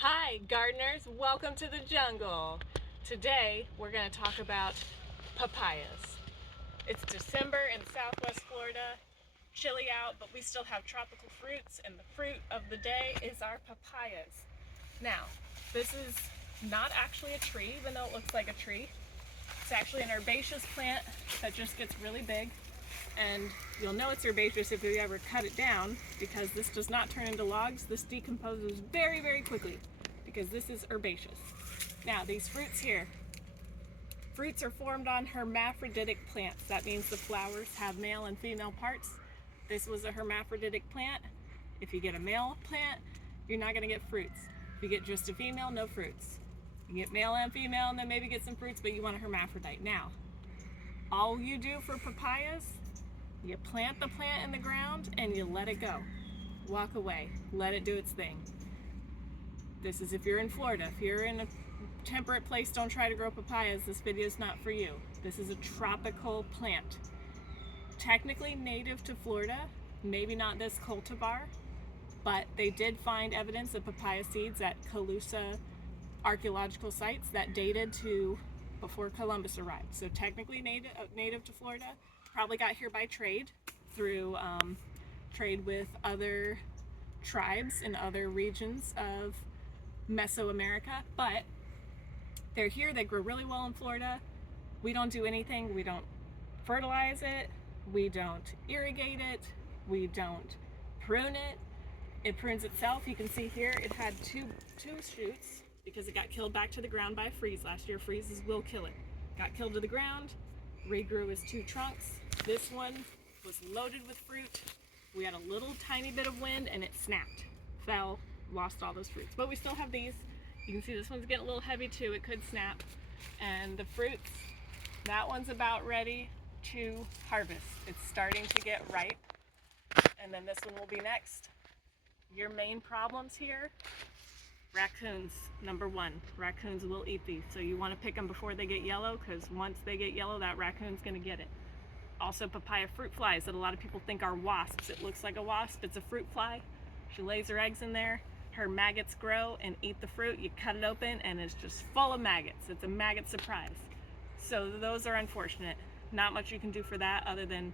Hi gardeners, welcome to the jungle. Today we're going to talk about papayas. It's December in Southwest Florida, chilly out, but we still have tropical fruits, and the fruit of the day is our papayas. Now, this is not actually a tree, even though it looks like a tree. It's actually an herbaceous plant that just gets really big, and you'll know it's herbaceous if you ever cut it down, because this does not turn into logs. This decomposes very, very quickly because this is herbaceous. Now, these fruits here, fruits are formed on hermaphroditic plants. That means the flowers have male and female parts. This was a hermaphroditic plant. If you get a male plant, you're not going to get fruits. If you get just a female, no fruits. You get male and female and then maybe get some fruits, but you want a hermaphrodite. Now, all you do for papayas, you plant the plant in the ground and you let it go. Walk away, let it do its thing. This is if you're in Florida. If you're in a temperate place, don't try to grow papayas. This video is not for you. This is a tropical plant. Technically native to Florida, maybe not this cultivar, but they did find evidence of papaya seeds at Calusa archaeological sites that dated to before Columbus arrived. So technically native to Florida, probably got here by trade through trade with other tribes in other regions of Mesoamerica, but they're here. They grow really well in Florida. We don't do anything. We don't fertilize it. We don't irrigate it. We don't prune it. It prunes itself. You can see here it had two shoots because it got killed back to the ground by a freeze last year. Freezes will kill it. Got killed to the ground, regrew as two trunks. This one was loaded with fruit. We had a little tiny bit of wind and it snapped, fell, lost all those fruits. But we still have these. You can see this one's getting a little heavy too. It could snap. And the fruits, that one's about ready to harvest. It's starting to get ripe. And then this one will be next. Your main problems here, raccoons, number one. Raccoons will eat these. So you want to pick them before they get yellow, because once they get yellow, that raccoon's going to get it. Also papaya fruit flies that a lot of people think are wasps. It looks like a wasp. It's a fruit fly. She lays her eggs in there. Her maggots grow and eat the fruit. You cut it open and it's just full of maggots. It's a maggot surprise. So those are unfortunate. Not much you can do for that other than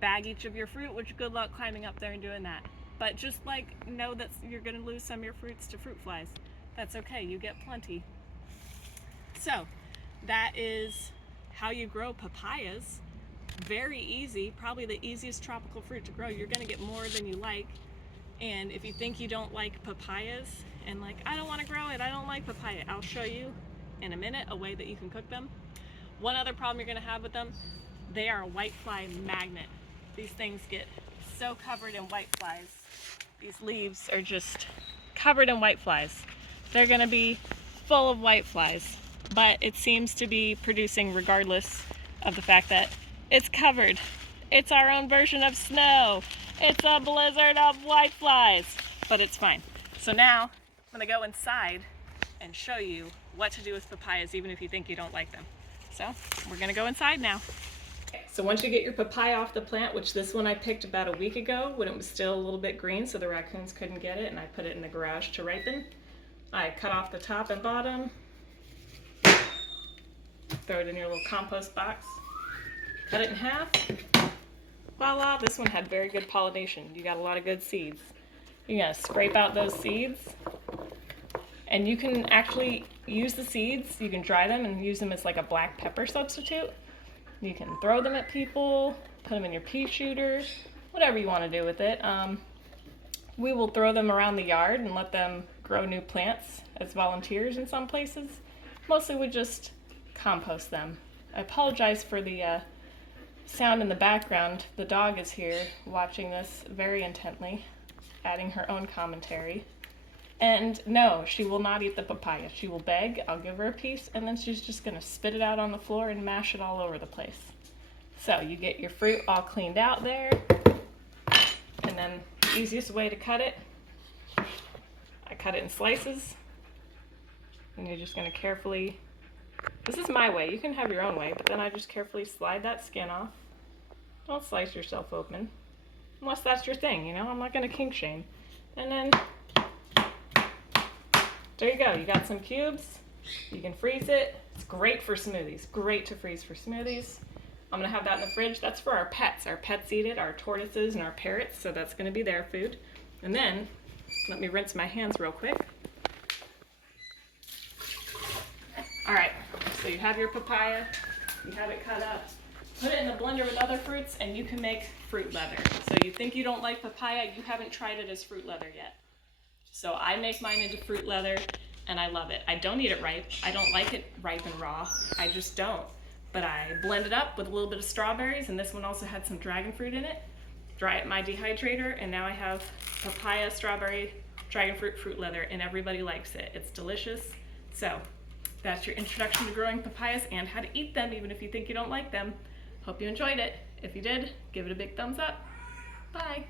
bag each of your fruit, which good luck climbing up there and doing that. But just know that you're going to lose some of your fruits to fruit flies. That's okay. You get plenty. So that is how you grow papayas. Very easy. Probably the easiest tropical fruit to grow. You're going to get more than you like. And if you think you don't like papayas and I don't want to grow it, I don't like papaya, I'll show you in a minute a way that you can cook them. One other problem you're going to have with them, they are a whitefly magnet. These things get so covered in whiteflies. These leaves are just covered in whiteflies. They're going to be full of whiteflies, but it seems to be producing regardless of the fact that it's covered. It's our own version of snow. It's a blizzard of whiteflies, but it's fine. So now I'm going to go inside and show you what to do with papayas, even if you think you don't like them. So we're going to go inside now. So once you get your papaya off the plant, which this one I picked about a week ago when it was still a little bit green so the raccoons couldn't get it, and I put it in the garage to ripen. I cut off the top and bottom, throw it in your little compost box, cut it in half. Voila, this one had very good pollination. You got a lot of good seeds. You're gonna scrape out those seeds, and you can actually use the seeds. You can dry them and use them as like a black pepper substitute. You can throw them at people, put them in your pea shooter, whatever you want to do with it. We will throw them around the yard and let them grow new plants as volunteers in some places. Mostly we just compost them. I apologize for the sound in the background. The dog is here watching this very intently, adding her own commentary. And no, she will not eat the papaya. She will beg, I'll give her a piece, and then she's just gonna spit it out on the floor and mash it all over the place. So you get your fruit all cleaned out there, and then the easiest way to cut it, I cut it in slices, and you're just gonna carefully, this is my way, you can have your own way, but then I just carefully slide that skin off. Don't slice yourself open, unless that's your thing, I'm not gonna kink shame. And then There you go. You got some cubes. You can freeze it. It's great for smoothies. Great to freeze for smoothies. I'm gonna have that in the fridge. That's for our pets. Our pets eat it, our tortoises and our parrots, so that's gonna be their food. And then, let me rinse my hands real quick. All right, so you have your papaya, you have it cut up. Put it in the blender with other fruits and you can make fruit leather. So you think you don't like papaya, you haven't tried it as fruit leather yet. So I make mine into fruit leather and I love it. I don't eat it ripe. I don't like it ripe and raw. I just don't. But I blend it up with a little bit of strawberries, and this one also had some dragon fruit in it. Dry it in my dehydrator, and now I have papaya, strawberry, dragon fruit leather, and everybody likes it. It's delicious. So that's your introduction to growing papayas and how to eat them, even if you think you don't like them. Hope you enjoyed it. If you did, give it a big thumbs up. Bye.